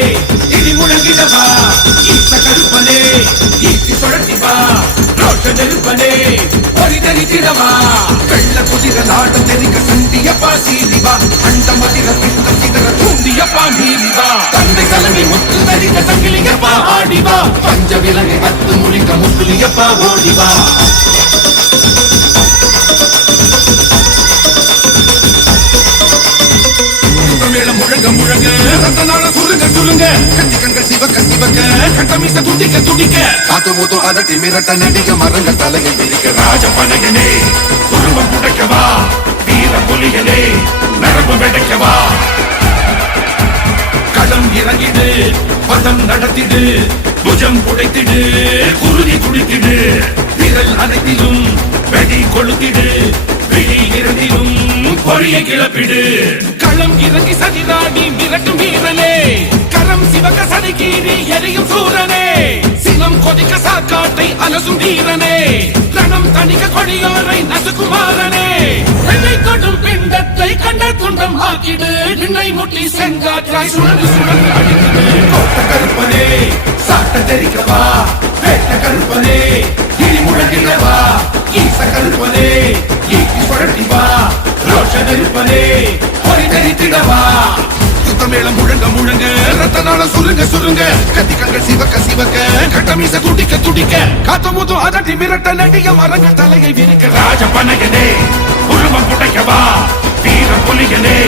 திரித்திடவா வேட்ட கருப்பனே இடி முழங்கிடவா ஈச கருப்பனே ஈட்டி சுழட்டிவா ரோஷ நெருப்பனே பொறி தரித்திடவா வெள்ள குதிர நாடம் தெரிக்க சண்டியப்பா சீரிவா அண்ட மதிர பித்தம் சிதற தூண்டியப்பா மீறிவா தந்தை தலைமை முத்து தரிக்க சங்கிலியப்பா ஆடிவா பஞ்ச விலங்கை அத்து முழிக்க முத்துலியப்பா ஓடிவா மேளம் முழங்க முழங்க சுருங்க கத்தி கண்கள் சிவக்க. சிவக்க கட்டமிச துடிக்க துடிக்க. காத்து மூத்து அதட்டி மிரட்ட நெடிக மரங்கள் தலையை விரிக்க. ராஜபனகனே உருவம் உடைக்கவா வீர புலிகளே நரம்பு வெடைக்கவா? களம் இறங்கிடு பதம் நடத்திடு புஜம் உடைத்திடு குருதி துடித்திடு. விரல் அனைத்திலும் வெடி கொளுத்திடு. பொழிய கிளப்பிடு. களம் இறங்கி சதிதாடி மிரட்டும் வீரனே. கரம் சிவக்க சதிகீறி எரியும் சூரனே. சினம் கொதிக்க சாக்காட்டை அலசும் வீரனே. ரணம் தணிக்க கொடியோரை நசுகுமாரனே என்னை தொடும் பிண்டத்தை கண்ட துண்டம் ஆக்கிடு. நின்னை முட்டி செங்காற்றாய் சுழந்து சுழந்து அடித்திடு கோட்ட கருப்பனே சாட்ட தெரிக்கவா வேட்ட கருப்பனே இடி முழங்கிடவா ஈச கருப்பனே ஈட்டி சுழட்டிவா ரோஷ நெருப்பனே பொறி தரித்திடவா? முழங்க முழங்க ரத்த நாளம் சுருங்க சுருங்க. கத்தி கண்கள் சிவக்க சிவக்க கட்டமீச துடிக்க துடிக்க. காத்த மூத்து அதட்டி மிரட்ட நடிக மரங்க தலையை விரிக்க. ராஜ பனகனே உருவம் புடைக்கவா? வீர புலிகளே